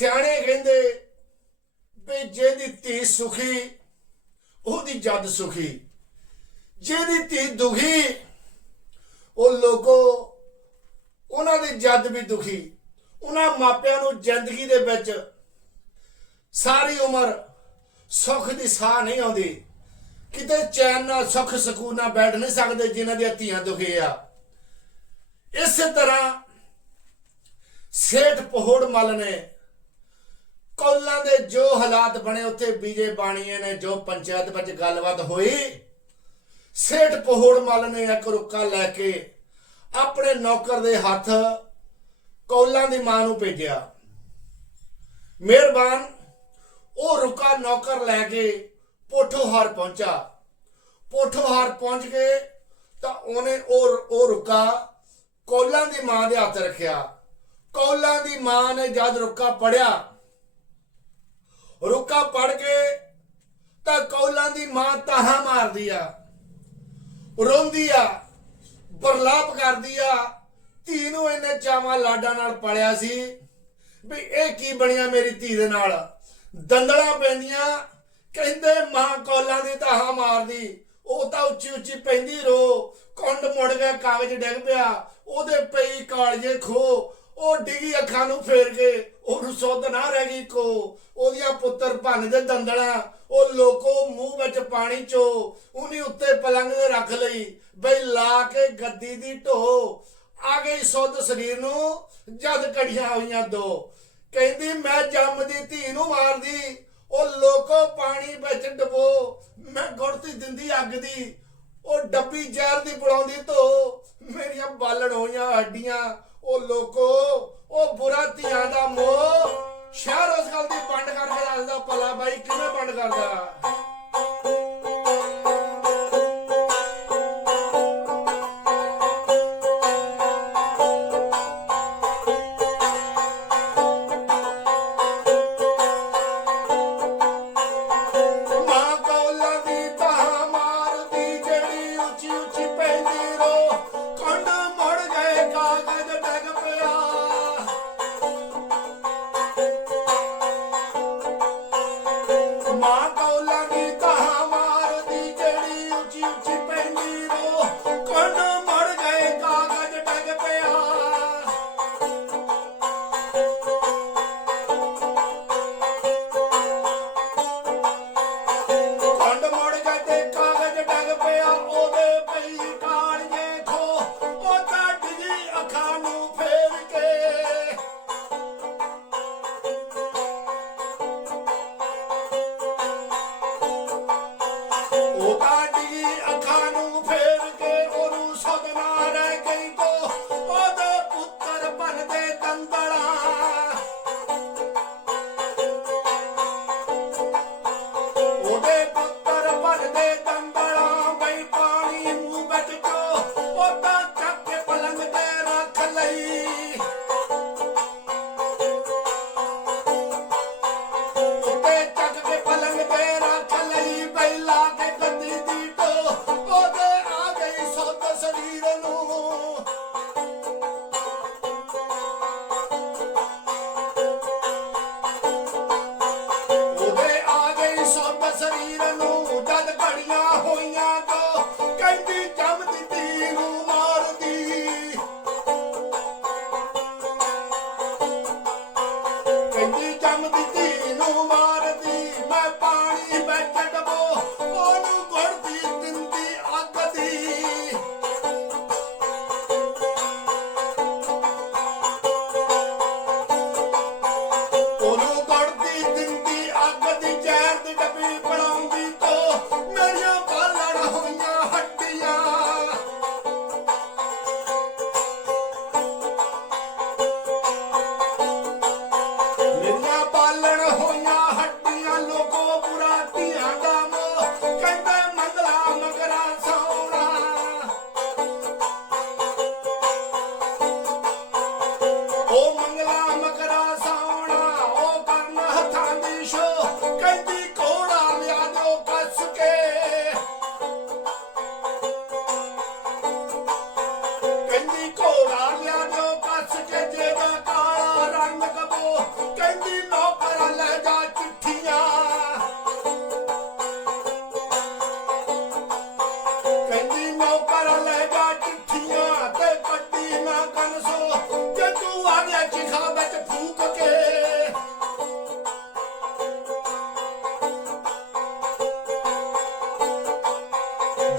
ਸਿਆਣੇ ਕਹਿੰਦੇ ਵੀ ਜਿਹਦੀ ਧੀ ਸੁਖੀ, ਉਹਦੀ ਜਦ ਸੁਖੀ। ਜਿਹਦੀ ਧੀ ਦੁਖੀ, ਉਹ ਲੋਕੋ, ਉਹਨਾਂ ਦੀ ਜਦ ਵੀ ਦੁਖੀ। ਉਹਨਾਂ ਮਾਪਿਆਂ ਨੂੰ ਜ਼ਿੰਦਗੀ ਦੇ ਵਿੱਚ ਸਾਰੀ ਉਮਰ ਸੁੱਖ ਦੀ ਸਾਹ ਨਹੀਂ ਆਉਂਦੀ। ਕਿਤੇ ਚੈਨ ਨਾਲ ਸੁੱਖ ਸਕੂਨ ਨਾਲ ਬੈਠ ਨਹੀਂ ਸਕਦੇ ਜਿਨ੍ਹਾਂ ਦੀਆਂ ਧੀਆਂ ਦੁਖੀ ਆ। ਇਸੇ ਤਰ੍ਹਾਂ ਸੇਠ ਪਹੋੜ ਮਲ ਨੇ ਕੌਲਾਂ ਦੇ ਜੋ ਹਾਲਾਤ ਬਣੇ ਉੱਥੇ, ਬੀਜੇ ਬਾਣੀਏ ਨੇ ਜੋ ਪੰਚਾਇਤ ਵਿੱਚ ਗੱਲਬਾਤ ਹੋਈ, ਸੇਠ ਪਹੋੜ ਮੱਲ ਨੇ ਇੱਕ ਰੁੱਕਾ ਲੈ ਕੇ ਆਪਣੇ ਨੌਕਰ ਦੇ ਹੱਥ ਕੌਲਾਂ ਦੀ ਮਾਂ ਨੂੰ ਭੇਜਿਆ। ਮਿਹਰਬਾਨ, ਉਹ ਰੁਕਾ ਨੌਕਰ ਲੈ ਕੇ ਪੋਠੋਹਾਰ ਪਹੁੰਚਾ। ਪੋਠੋਹਾਰ ਪਹੁੰਚ ਕੇ ਤਾਂ ਉਹਨੇ ਉਹ ਉਹ ਰੁਕਾ ਕੌਲਾਂ ਦੀ ਮਾਂ ਦੇ ਹੱਥ ਰੱਖਿਆ। ਕੌਲਾਂ ਦੀ ਮਾਂ ਨੇ ਜਦ ਰੁਕਾ ਪੜਿਆ ਰੁੱਕਾ ਪੜ ਕੇ ਤਾਂ ਕੌਲਾਂ ਦੀ ਮਾਂ ਤਾਹਾ ਮਾਰਦੀ ਆ। ਰੋਂਦੀ ਆ ਬਰਲਾਪ ਕਰਦੀ ਆ। ਧੀ ਨੂੰ ਇਹਨੇ ਚਾਵਾਂ ਲਾਡਾਂ ਨਾਲ ਪਲਿਆ ਸੀ ਵੀ ਇਹ ਕੀ ਬਣਿਆ ਮੇਰੀ ਧੀ ਦੇ ਨਾਲ। ਦੰਦਲਾਂ ਪੈਂਦੀਆਂ, ਕਹਿੰਦੇ ਮਾਂ ਕੌਲਾਂ ਦੀ ਤਾਹਾ ਮਾਰਦੀ। ਉਹ ਤਾਂ ਉੱਚੀ ਉੱਚੀ ਪੈਂਦੀ ਰੋ, ਕੁੰਡ ਮੁੜ ਗਿਆ ਕਾਗਜ਼ ਡਿੱਗ ਪਿਆ, ਉਹਦੇ ਪਈ ਕਾਲਜੇ ਖੋ ਉਹ ਡਿੱਗੀ ਅੱਖਾਂ ਨੂੰ ਫੇਰ ਕੇ, ਉਹਨੂੰ ਸੁੱਧ ਨਾ ਰਹਿ ਗਈ ਕੋ ਉਹਦੀਆਂ ਪੁੱਤਰ ਭੰਨ ਦੇ ਦੰਦਲਾਂ, ਉਹ ਲੋਕੋ ਮੂੰਹ ਵਿੱਚ ਪਾਣੀ ਚੋ, ਉਹਨੇ ਉੱਤੇ ਪਲੰਗ ਦੇ ਰੱਖ ਲਈ, ਬਈ ਲਾ ਕੇ ਗੱਦੀ ਦੀ ਢੋ। ਆ ਗਈ ਸੁੱਧ ਸਰੀਰ ਨੂੰ, ਜਦ ਕੜੀਆਂ ਹੋਈਆਂ ਦੋ। ਕਹਿੰਦੀ, ਮੈਂ ਜੰਮਦੀ ਧੀ ਨੂੰ ਮਾਰਦੀ, ਉਹ ਲੋਕੋ ਪਾਣੀ ਵਿੱਚ ਡਬੋ। ਮੈਂ ਗੁੜਤੀ ਦਿੰਦੀ ਅੱਗ ਦੀ, ਉਹ ਡੱਬੀ ਜ਼ਹਿਰ ਦੀ ਬੁਲਾਉਂਦੀ ਧੋ। ਮੇਰੀਆਂ ਬਾਲਣ ਹੋਈਆਂ ਹੱਡੀਆਂ ਉਹ ਲੋਕੋ, ਉਹ ਬੁਰਾ ਧੀਆਂ ਦਾ ਮੋਹ। ਸ਼ਹਿਰ ਉਸ ਗੱਲ ਦੀ ਵੰਡ ਕਰਕੇ ਦੱਸਦਾ ਭਲਾ ਬਾਈ ਕਿਵੇਂ ਵੰਡ ਕਰਦਾ?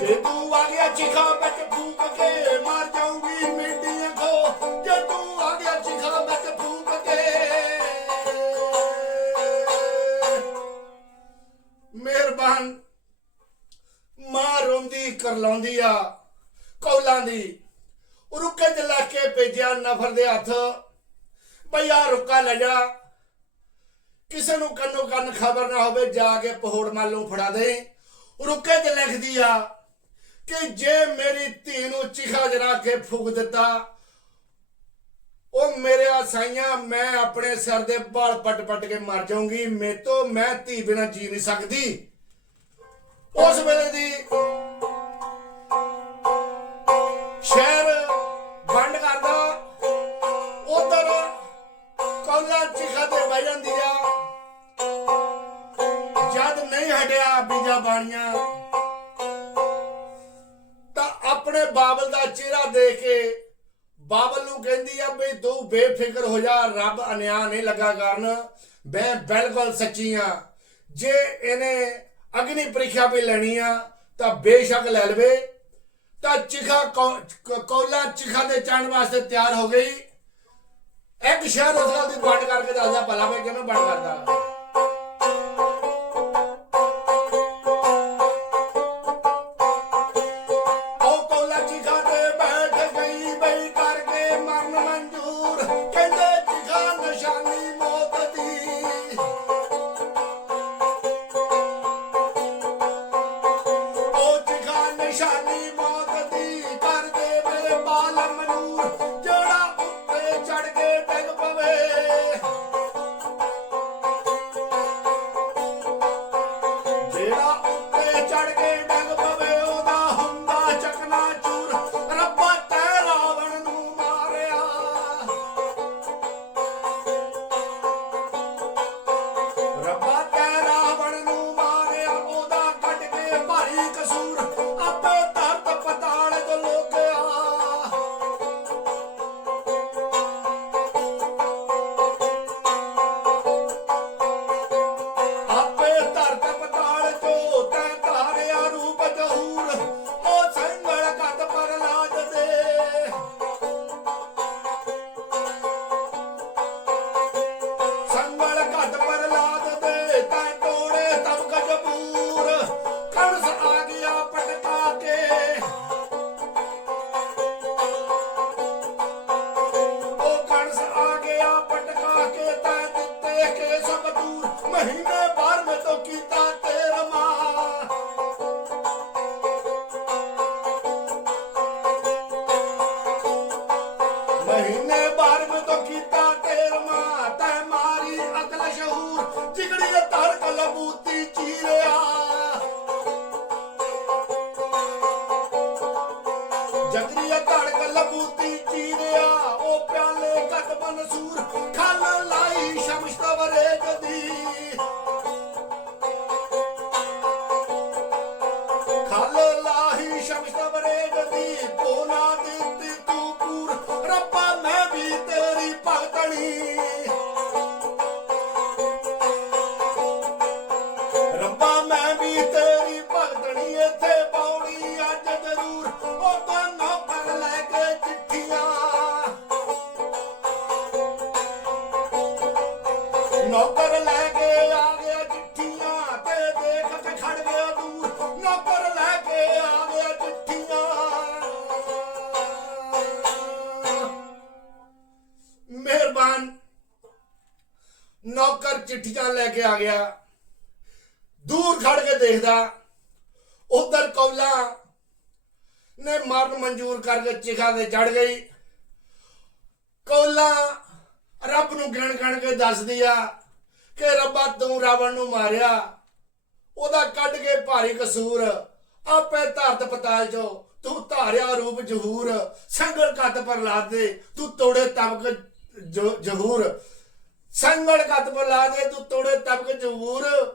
ਜੇ ਤੂੰ ਆ ਗਿਆ ਚਿਖਾ ਵਿੱਚ ਫੂਕ ਕੇ ਮਰ ਜਾਊਂਗੀ ਮਿੱਟੀਆਂ ਖੋ। ਜੇ ਤੂੰ ਆ ਗਿਆ ਚਿਖਾ ਵਿੱਚ ਫੂਕ ਕੇ। ਮਿਹਰਬਾਨ, ਮਾਂ ਰੋਂਦੀ, ਕਰਲਾਉਂਦੀ ਆ, ਕੌਲਾਂ ਦੀ। ਰੁੱਕੇ ਚ ਲੈ ਕੇ ਭੇਜਿਆ ਨਫਰ ਦੇ ਹੱਥ। ਬਈ ਆ ਰੁੱਕਾ ਲੈ ਜਾ। ਕਿਸੇ ਨੂੰ ਕੰਨੋ ਕੰਨ ਖਬਰ ਨਾ ਹੋਵੇ, ਜਾ ਕੇ ਪਹੋੜ ਮਾਲੋਂ ਫੜਾ ਦੇ। ਰੁੱਕੇ ਤੇ ਲਿਖਦੀ ਆ ਕਿ ਜੇ ਮੇਰੀ ਧੀ ਨੂੰ ਚਿਖਾ ਜਰਾ ਕੇ ਫੂਕ ਦਿੱਤਾ, ਉਹ ਮੇਰੇ ਆਸਾਈਆਂ ਮੈਂ ਆਪਣੇ ਸਿਰ ਦੇ ਵਾਲ ਪੱਟ ਪੱਟ ਕੇ ਮਰ ਜਾਊਂਗੀ। ਮੇਤੋਂ ਮੈਂ ਧੀ ਬਿਨਾ ਜੀ ਨਹੀਂ ਸਕਦੀ। ਉਸ ਵੇਲੇ ਦੀ ਸ਼ਹਿਰ ਬੰਦ ਕਰਦਾ, ਉਧਰ ਕੌਲਾ ਚਿਖਾ ਤੇ ਬਹਿ ਜਾਂਦੀ ਆ। ਜਦ ਨਹੀਂ ਹਟਿਆ ਬੀਜਾ ਬਾਣੀਆਂ ਆਪਣੇ ਬਾਬਲ ਦਾ ਚਿਹਰਾ ਦੇਖ ਕੇ ਬਾਬਲ ਨੂੰ ਕਹਿੰਦੀ ਆ ਬਈ ਤੂੰ ਬੇਫਿਕਰ ਹੋ ਜਾ, ਰੱਬ ਅਨਿਆ ਨਹੀਂ ਲੱਗਾ ਕਰਨ। ਮੈਂ ਬਿਲਕੁਲ ਸੱਚੀ ਆ। ਜੇ ਇਹਨੇ ਅਗਨੀ ਪ੍ਰੀਖਿਆ ਵੀ ਲੈਣੀ ਆ, ਤਾਂ ਬੇਸ਼ੱਕ ਲੈ ਲਵੇ। ਤਾਂ ਚਿਖਾ ਕੋਲਾ ਚਿਖਾ ਦੇ ਚੜਨ ਵਾਸਤੇ ਤਿਆਰ ਹੋ ਗਈ। ਇੱਕ ਸ਼ਹਿਰ ਉਸ ਗੱਲ ਦੀ ਵੰਡ ਕਰਕੇ ਦੱਸਦਾ ਭਲਾ ਮੈਂ ਕਿਵੇਂ ਵੰਡ ਕਰਦਾ। ਸ਼ਹੂਰ ਜਿਗੜੀ ਧਰ ਕਲਬੂਤੀ ਚੀਰਿਆ। ਜਗਰੀ ਧੜ ਕਲਬੂਤੀ ਚੀਰਿਆ। ਉਹ ਪਿਆਲੇ ਕਦ ਮਨਸੂਰ, ਖਲ ਲਾਈ ਸ਼ਮਸ ਤਵਰੇ ਜਦੀ ਖਲ ਲਾਹੀ ਸ਼ਮਸ ਜਦੀ ਕੋਨਾ ਦਿੱਤੀ ਨੌਕਰ ਲੈ ਕੇ ਆ ਗਿਆ ਚਿੱਠੀਆਂ ਤੇ ਦੇਖ ਕੇ ਖੜ ਗਿਆ ਦੂਰ। ਨੌਕਰ ਲੈ ਕੇ ਆ ਗਿਆ ਚਿੱਠੀਆਂ। ਮਿਹਰਬਾਨ। ਨੌਕਰ ਚਿੱਠੀਆਂ ਲੈ ਕੇ ਆ ਗਿਆ। ਦੂਰ ਖੜ ਕੇ ਦੇਖਦਾ। ਉਧਰ ਕੌਲਾ ਨੇ ਮਰਨ ਮਨਜ਼ੂਰ ਕਰਕੇ ਚਿਖਾ ਤੇ ਚੜ ਗਈ। ਕੌਲਾ ਰੱਬ ਨੂੰ ਗਿਣ ਗਿਣ ਕੇ ਦੱਸਦੀ ਆ ਕਿ ਰੱਬਾ ਤੂੰ ਰਾਵਣ ਨੂੰ ਮਾਰਿਆ। ਉਹਦਾ ਕੱਢ ਕੇ ਭਾਰੀ ਕਸੂਰ, ਆਪੇ ਧਰਤ ਪਤਾਲ ਚੋ ਤੂੰ ਧਾਰਿਆ ਰੂਪ ਜਹੂਰ, ਸੰਗਲ ਕੱਤ ਪਰ ਲਾ ਦੇ, ਤੂੰ ਤੋੜੇ ਤਬਕ ਜ- ਜਹੂਰ। ਸੰਗਲ ਪਰ ਲਾ ਦੇ, ਤੂੰ ਤੋੜੇ ਤਬਕ ਜਹੂਰ।